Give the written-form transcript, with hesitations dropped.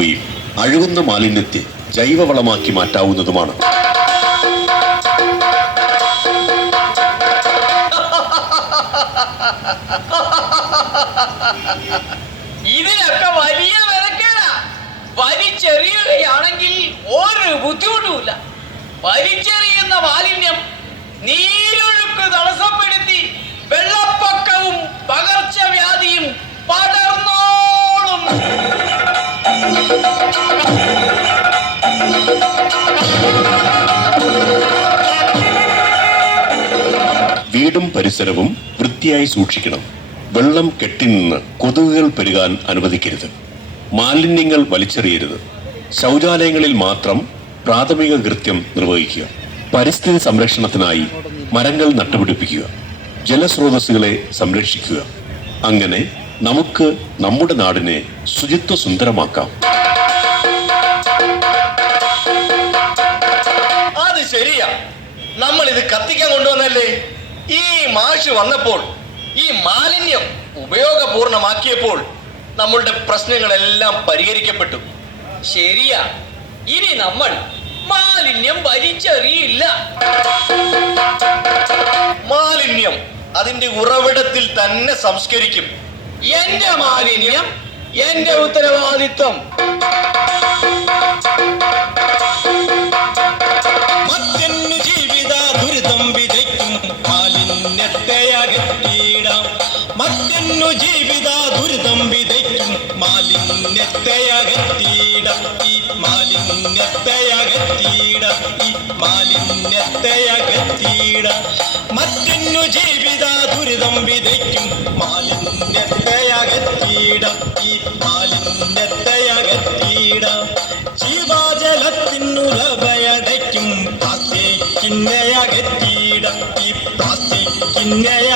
അഴുകുന്ന മാലിന്യത്തെ ജൈവവളമാക്കി മാറ്റാവുന്നതുമാണ്. ഇതിനൊക്കെ വലിയ വിലക്കേടാ. വലിച്ചെറിയുകയാണെങ്കിൽ ഒരു ബുദ്ധിമുട്ടുമില്ല. വലിച്ചെറിയുന്ന മാലിന്യം നീരൊഴുക്ക് തടസ്സപ്പെടുത്തി വെള്ളപ്പൊക്കവും പകർച്ചവ്യാധിയും പടർന്നോളും. വീടും പരിസരവും വൃത്തിയായി സൂക്ഷിക്കണം. വെള്ളം കെട്ടിനിന്ന് കൊതുകുകൾ പെരുകാൻ അനുവദിക്കരുത്. മാലിന്യങ്ങൾ വലിച്ചെറിയരുത്. ശൗചാലയങ്ങളിൽ മാത്രം പ്രാഥമിക കൃത്യം നിർവഹിക്കുക. പരിസ്ഥിതി സംരക്ഷണത്തിനായി മരങ്ങൾ നട്ടുപിടിപ്പിക്കുക. ജലസ്രോതസ്സുകളെ സംരക്ഷിക്കുക. അങ്ങനെ നമുക്ക് നമ്മുടെ നാടിനെ ശുചിത്വ സുന്ദരമാക്കാം. അത് ശരിയാ. നമ്മൾ ഇത് കത്തിക്കാൻ കൊണ്ടുവന്നല്ലേ. ഈ മാഷ് വന്നപ്പോൾ, ഈ മാലിന്യം ഉപയോഗപൂർണമാക്കിയപ്പോൾ നമ്മളുടെ പ്രശ്നങ്ങളെല്ലാം പരിഹരിക്കപ്പെട്ടു. ശരിയാ. ഇനി നമ്മൾ മാലിന്യം വലിച്ചെറിയില്ല. മാലിന്യം അതിന്റെ ഉറവിടത്തിൽ തന്നെ സംസ്കരിക്കും. എന്റെ മാലിന്യം എന്റെ ഉത്തരവാദിത്വം. മറ്റൊന്നു ജീവിത ദുരിതം വിതയ്ക്കും മാലിന്യത്തെ അകറ്റിയിടാം. മറ്റൊന്നു ജീവിത ദുരിതം വിതയ്ക്കും മാലിന്യത്തെ അകറ്റിയിടാം. ഈ മാലിന്യത്തെ അകറ്റിയിടാം. ഈ മാലിന്യത്തെ അകറ്റിയിടാം. മറ്റൊന്നു ജീവിത ദുരിതം വിതയ്ക്കും മാലിന്യത്തെ അകറ്റിയിടാം. ഈ മാലിന്യത്തെ അകറ്റിയിടാം. ജീവാജലത്തിനുറവയടയ്ക്കും പ്ലാസ്റ്റിക്കിനെ അകറ്റിയിടാം. ഈ പ്ലാസ്റ്റിക്കിനെ